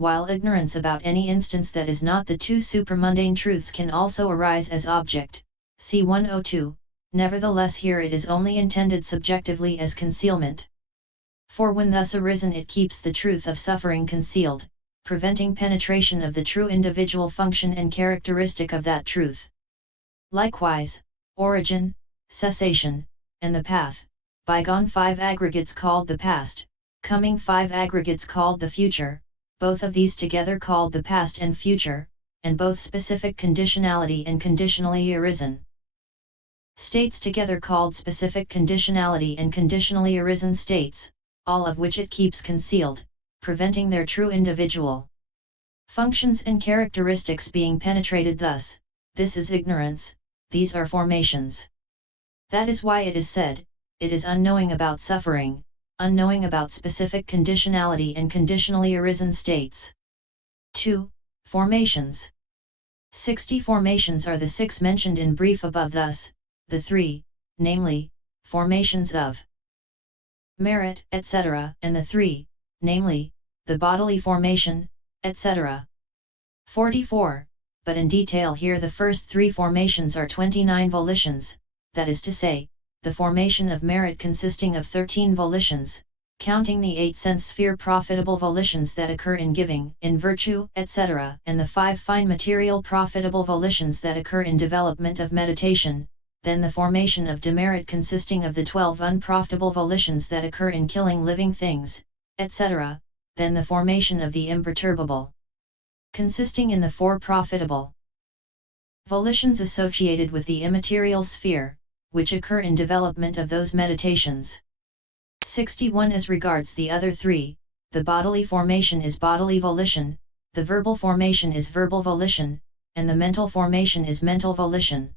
while ignorance about any instance that is not the two supra-mundane truths can also arise as object, see 102, nevertheless here it is only intended subjectively as concealment. For when thus arisen it keeps the truth of suffering concealed, preventing penetration of the true individual function and characteristic of that truth. Likewise, origin, cessation, and the path, bygone 5 aggregates called the past, coming 5 aggregates called the future, both of these together called the past and future, and both specific conditionality and conditionally arisen states together called specific conditionality and conditionally arisen states, all of which it keeps concealed, preventing their true individual functions and characteristics being penetrated thus. This is ignorance, these are formations. That is why it is said, it is unknowing about suffering, unknowing about specific conditionality and conditionally arisen states. 2. Formations. 60 formations are the 6 mentioned in brief above thus, the 3, namely, formations of merit, etc., and the 3, namely, the bodily formation, etc. 44. But in detail here the first 3 formations are 29 volitions, that is to say, the formation of merit consisting of 13 volitions, counting the 8 sense sphere profitable volitions that occur in giving, in virtue, etc., and the 5 fine material profitable volitions that occur in development of meditation, then the formation of demerit consisting of the 12 unprofitable volitions that occur in killing living things, etc., then the formation of the imperturbable, consisting in the 4 profitable volitions associated with the immaterial sphere, which occur in development of those meditations. 61 As regards the other 3, the bodily formation is bodily volition, the verbal formation is verbal volition, and the mental formation is mental volition.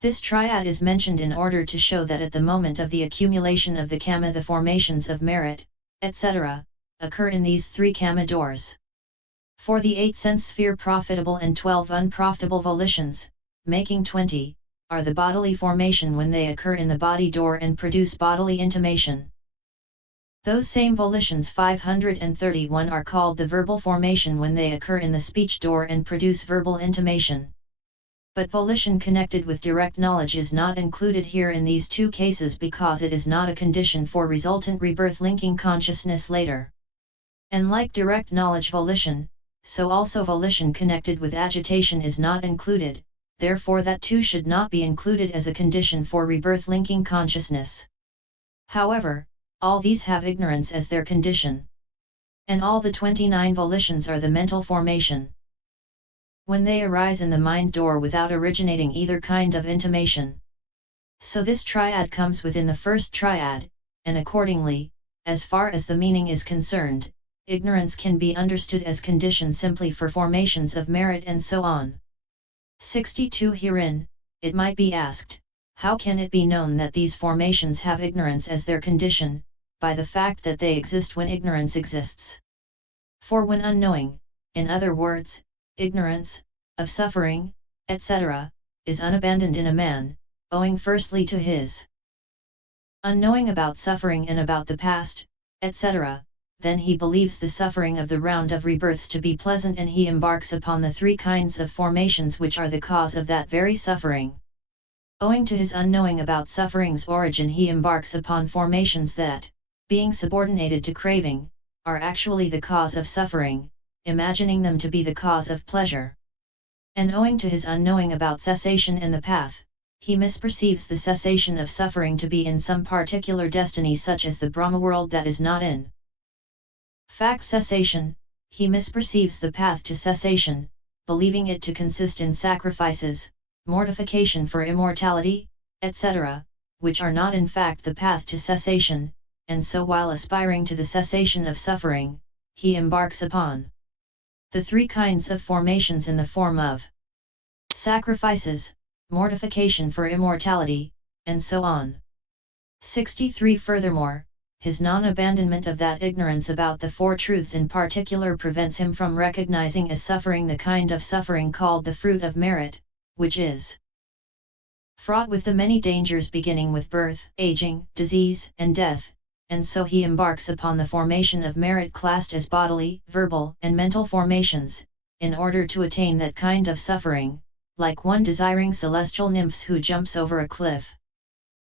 This triad is mentioned in order to show that at the moment of the accumulation of the kama the formations of merit, etc., occur in these 3 kama doors. For the 8 sense sphere profitable and 12 unprofitable volitions, making 20, are the bodily formation when they occur in the body door and produce bodily intimation. Those same volitions 531 are called the verbal formation when they occur in the speech door and produce verbal intimation. But volition connected with direct knowledge is not included here in these 2 cases because it is not a condition for resultant rebirth linking consciousness later. And like direct knowledge volition, so also volition connected with agitation is not included, therefore that too should not be included as a condition for rebirth linking consciousness. However, all these have ignorance as their condition. And all the 29 volitions are the mental formation. When they arise in the mind door without originating either kind of intimation. So this triad comes within the first triad, and accordingly, as far as the meaning is concerned, ignorance can be understood as condition simply for formations of merit and so on. 62 Herein, it might be asked, how can it be known that these formations have ignorance as their condition, by the fact that they exist when ignorance exists? For when unknowing, in other words, ignorance, of suffering, etc., is unabandoned in a man, owing firstly to his unknowing about suffering and about the past, etc., then he believes the suffering of the round of rebirths to be pleasant and he embarks upon the 3 kinds of formations which are the cause of that very suffering. Owing to his unknowing about suffering's origin he embarks upon formations that, being subordinated to craving, are actually the cause of suffering, imagining them to be the cause of pleasure. And owing to his unknowing about cessation and the path, he misperceives the cessation of suffering to be in some particular destiny such as the Brahma world that is not in fact cessation, he misperceives the path to cessation, believing it to consist in sacrifices, mortification for immortality, etc., which are not in fact the path to cessation, and so while aspiring to the cessation of suffering, he embarks upon the 3 kinds of formations in the form of sacrifices, mortification for immortality, and so on. 63 Furthermore, his non-abandonment of that ignorance about the 4 truths in particular prevents him from recognizing as suffering the kind of suffering called the fruit of merit, which is fraught with the many dangers beginning with birth, aging, disease, and death, and so he embarks upon the formation of merit classed as bodily, verbal, and mental formations, in order to attain that kind of suffering, like one desiring celestial nymphs who jumps over a cliff.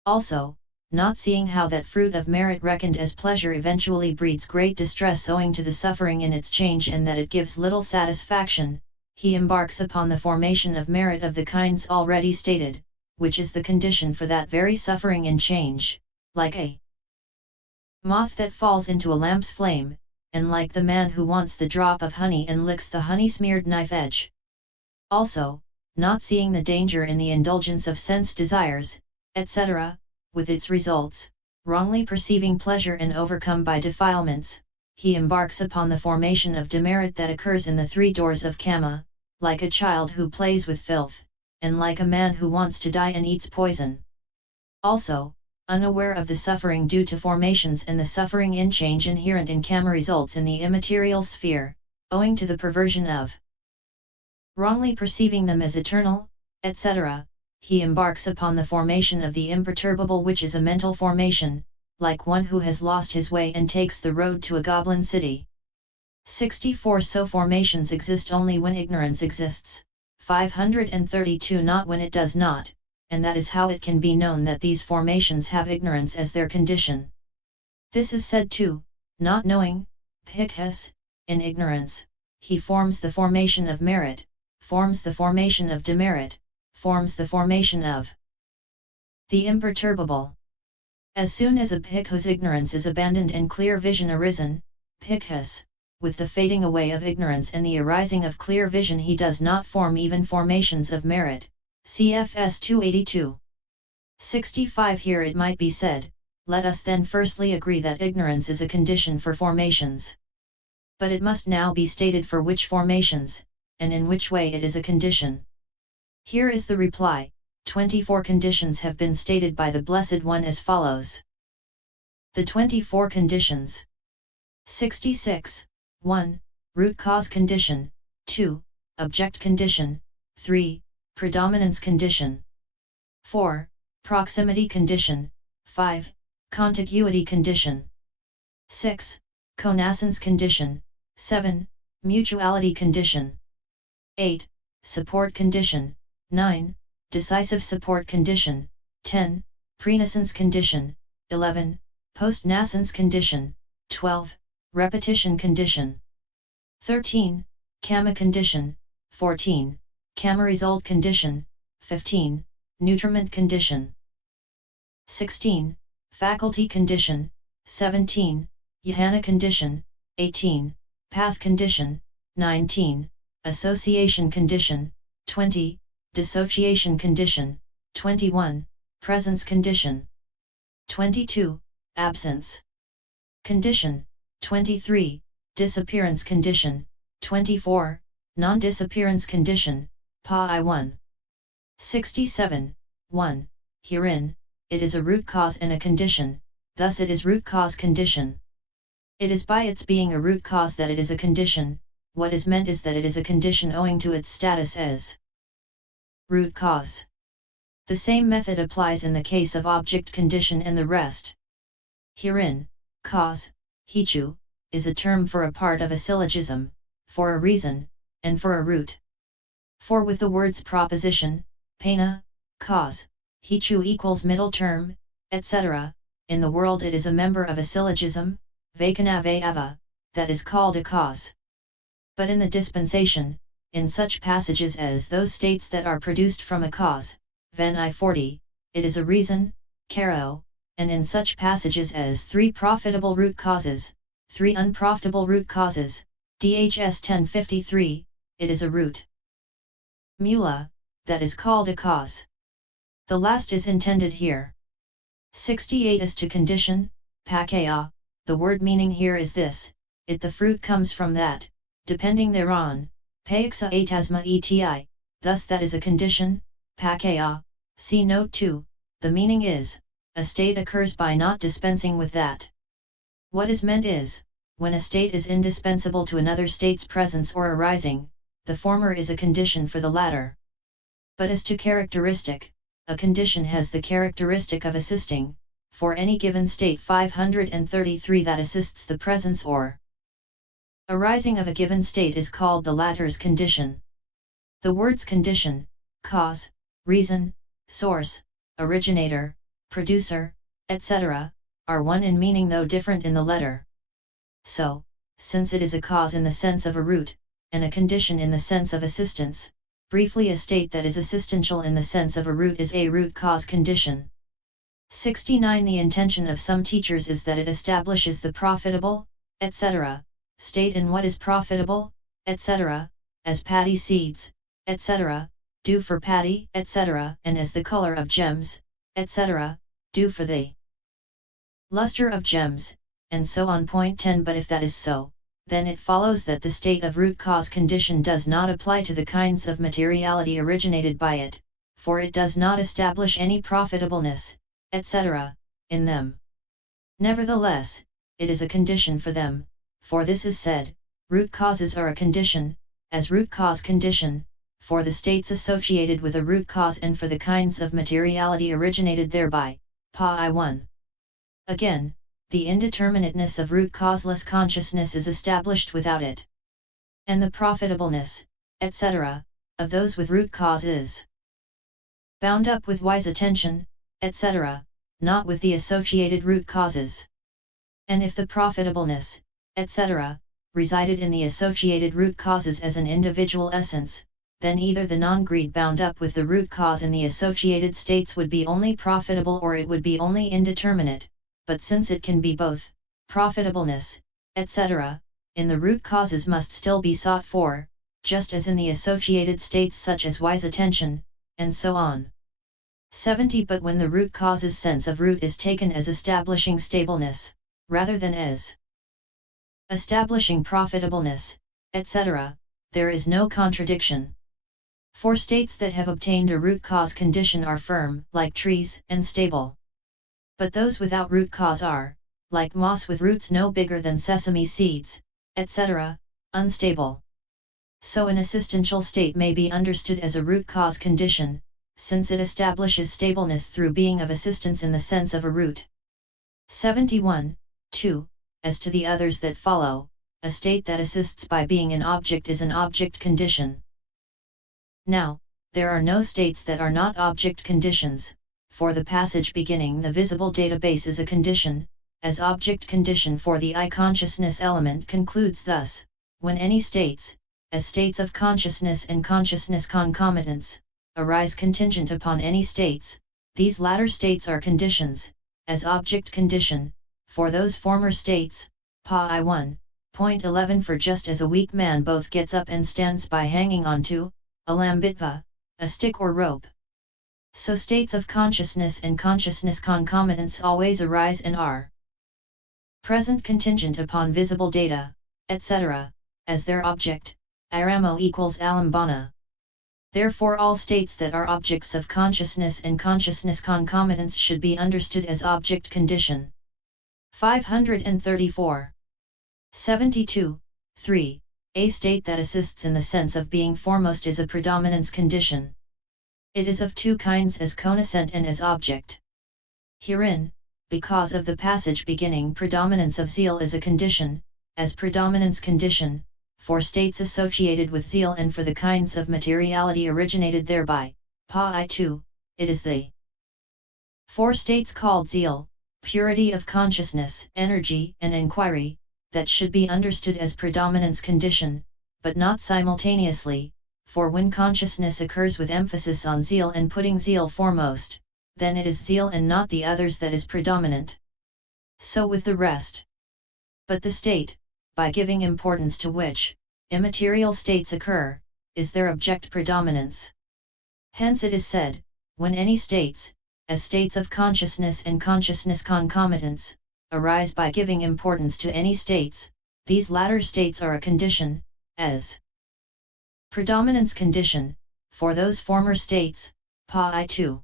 Also, not seeing how that fruit of merit reckoned as pleasure eventually breeds great distress owing to the suffering in its change and that it gives little satisfaction, he embarks upon the formation of merit of the kinds already stated, which is the condition for that very suffering in change, like a moth that falls into a lamp's flame, and like the man who wants the drop of honey and licks the honey-smeared knife edge. Also, not seeing the danger in the indulgence of sense desires, etc., with its results, wrongly perceiving pleasure and overcome by defilements, he embarks upon the formation of demerit that occurs in the three doors of Kama, like a child who plays with filth, and like a man who wants to die and eats poison. Also, unaware of the suffering due to formations and the suffering in change inherent in Kama results in the immaterial sphere, owing to the perversion of wrongly perceiving them as eternal, etc., he embarks upon the formation of the imperturbable, which is a mental formation, like one who has lost his way and takes the road to a goblin city. 64 So formations exist only when ignorance exists, 532 not when it does not, and that is how it can be known that these formations have ignorance as their condition. This is said to, not knowing, bhikkhus, in ignorance, he forms the formation of merit, forms the formation of demerit, forms the formation of the imperturbable. As soon as a bhikkhu's ignorance is abandoned and clear vision arisen, bhikkhus, with the fading away of ignorance and the arising of clear vision he does not form even formations of merit, CFS 282. 65 Here it might be said, let us then firstly agree that ignorance is a condition for formations. But it must now be stated for which formations, and in which way it is a condition. Here is the reply. 24 conditions have been stated by the Blessed One as follows. The 24 conditions. 66. 1. Root cause condition. 2. Object condition. 3. Predominance condition. 4. Proximity condition. 5. Contiguity condition. 6. Connascence condition. 7. Mutuality condition. 8. Support condition. 9. Decisive support condition. 10. Prenascence condition. 11. Postnascence condition. 12. Repetition condition. 13. Kama condition. 14. Kama result condition. 15. Nutriment condition. 16. Faculty condition. 17. Jhana condition. 18. Path condition. 19. Association condition. 20. Dissociation condition. 21. Presence condition. 22. Absence condition. 23. Disappearance condition. 24. Non-disappearance condition, Pa 1. 67. 1. Herein, it is a root cause and a condition, thus it is root cause condition. It is by its being a root cause that it is a condition. What is meant is that it is a condition owing to its status as root cause. The same method applies in the case of object condition and the rest. Herein, cause, hichu, is a term for a part of a syllogism, for a reason, and for a root. For with the words proposition, pena, cause, hichu equals middle term, etc., in the world it is a member of a syllogism, vakanavayava, that is called a cause. But in the dispensation, in such passages as those states that are produced from a cause, Ven I 40, it is a reason, karo, and in such passages as 3 profitable root causes, 3 unprofitable root causes, DHS 1053, it is a root. Mula, that is called a cause. The last is intended here. 68 As to condition, pakaya, the word meaning here is this, it the fruit comes from that, depending thereon, paiksa atasma eti, thus that is a condition, pakaya, see note 2, the meaning is, a state occurs by not dispensing with that. What is meant is, when a state is indispensable to another state's presence or arising, the former is a condition for the latter. But as to characteristic, a condition has the characteristic of assisting, for any given state 533 that assists the presence or arising of a given state is called the latter's condition. The words condition, cause, reason, source, originator, producer, etc., are one in meaning though different in the letter. So, since it is a cause in the sense of a root, and a condition in the sense of assistance, briefly a state that is assistential in the sense of a root is a root-cause condition. 69. The intention of some teachers is that it establishes the profitable, etc., state in what is profitable, etc., as paddy seeds, etc., do for paddy, etc., and as the color of gems, etc., do for the luster of gems, and so on. Point 10. But if that is so, then it follows that the state of root-cause condition does not apply to the kinds of materiality originated by it, for it does not establish any profitableness, etc., in them. Nevertheless, it is a condition for them, for this is said, root causes are a condition, as root-cause condition, for the states associated with a root cause and for the kinds of materiality originated thereby. Pa I 1. Again, the indeterminateness of root-causeless consciousness is established without it. And the profitableness, etc., of those with root cause is bound up with wise attention, etc., not with the associated root causes. And if the profitableness, etc., resided in the associated root causes as an individual essence, then either the non-greed bound up with the root cause in the associated states would be only profitable or it would be only indeterminate, but since it can be both, profitableness, etc., in the root causes must still be sought for, just as in the associated states such as wise attention, and so on. 70. But when the root cause's sense of root is taken as establishing stableness, rather than as establishing profitableness, etc., there is no contradiction. For states that have obtained a root cause condition are firm, like trees, and stable. But those without root cause are, like moss with roots no bigger than sesame seeds, etc., unstable. So an assistential state may be understood as a root cause condition, since it establishes stableness through being of assistance in the sense of a root. 71. 2. As to the others that follow, a state that assists by being an object is an object condition. Now, there are no states that are not object conditions, for the passage beginning the visible database is a condition, as object condition for the I-consciousness element concludes thus, when any states, as states of consciousness and consciousness concomitants, arise contingent upon any states, these latter states are conditions, as object condition, for those former states. Pa I 1.11. For just as a weak man both gets up and stands by hanging on to a lambitva, a stick or rope, so states of consciousness and consciousness concomitants always arise and are present contingent upon visible data, etc., as their object. Iramo equals alambana. Therefore all states that are objects of consciousness and consciousness concomitants should be understood as object condition. 534. 72. 3. A state that assists in the sense of being foremost is a predominance condition. It is of two kinds, as connascent and as object. Herein, because of the passage beginning predominance of zeal is a condition, as predominance condition, for states associated with zeal and for the kinds of materiality originated thereby. Pa I 2, it is the four states called zeal, purity of consciousness, energy and inquiry, that should be understood as predominance condition, but not simultaneously, for when consciousness occurs with emphasis on zeal and putting zeal foremost, then it is zeal and not the others that is predominant. So with the rest. But the state, by giving importance to which immaterial states occur, is their object predominance. Hence it is said, when any states, as states of consciousness and consciousness concomitants, arise by giving importance to any states, these latter states are a condition, as predominance condition, for those former states. Pa I 2.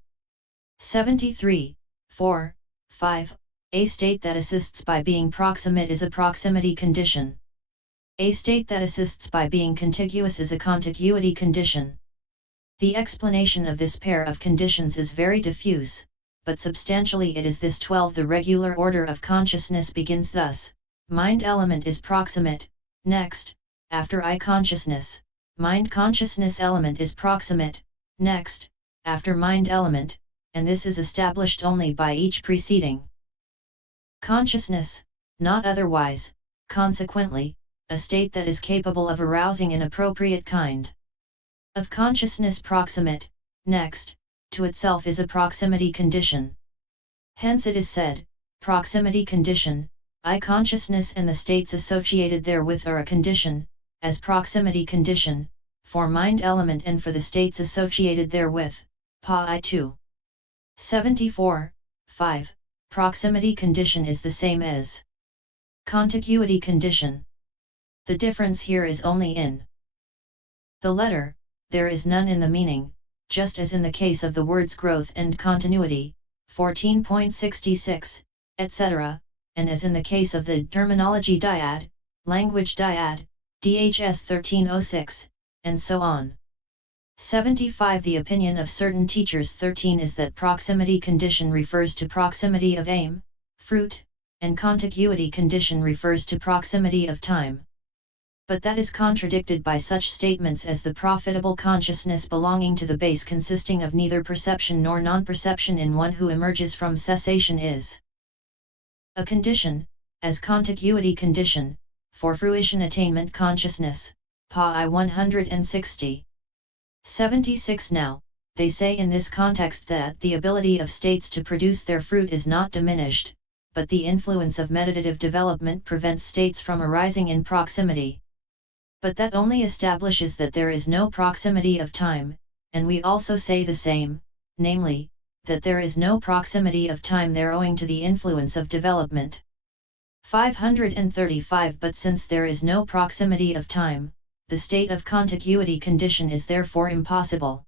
73. 4, 5. A state that assists by being proximate is a proximity condition. A state that assists by being contiguous is a contiguity condition. The explanation of this pair of conditions is very diffuse, but substantially it is this 12. The regular order of consciousness begins thus: mind element is proximate, next, after I consciousness, mind consciousness element is proximate, next, after mind element, and this is established only by each preceding consciousness, not otherwise. Consequently, a state that is capable of arousing an appropriate kind of consciousness proximate, next, to itself is a proximity condition. Hence it is said, proximity condition, I consciousness and the states associated therewith are a condition, as proximity condition, for mind element and for the states associated therewith, pa I 2. 74, 5. Proximity condition is the same as contiguity condition. The difference here is only in the letter, there is none in the meaning, just as in the case of the words growth and continuity, 14.66, etc., and as in the case of the terminology dyad, language dyad, DHS 1306, and so on. 75. The opinion of certain teachers 13 is that proximity condition refers to proximity of aim, fruit, and contiguity condition refers to proximity of time. But that is contradicted by such statements as the profitable consciousness belonging to the base consisting of neither perception nor non-perception in one who emerges from cessation is a condition, as contiguity condition, for fruition attainment consciousness, pa I 160. 76. Now, they say in this context that the ability of states to produce their fruit is not diminished, but the influence of meditative development prevents states from arising in proximity. But that only establishes that there is no proximity of time, and we also say the same, namely, that there is no proximity of time there owing to the influence of development. 535. But since there is no proximity of time, the state of contiguity condition is therefore impossible.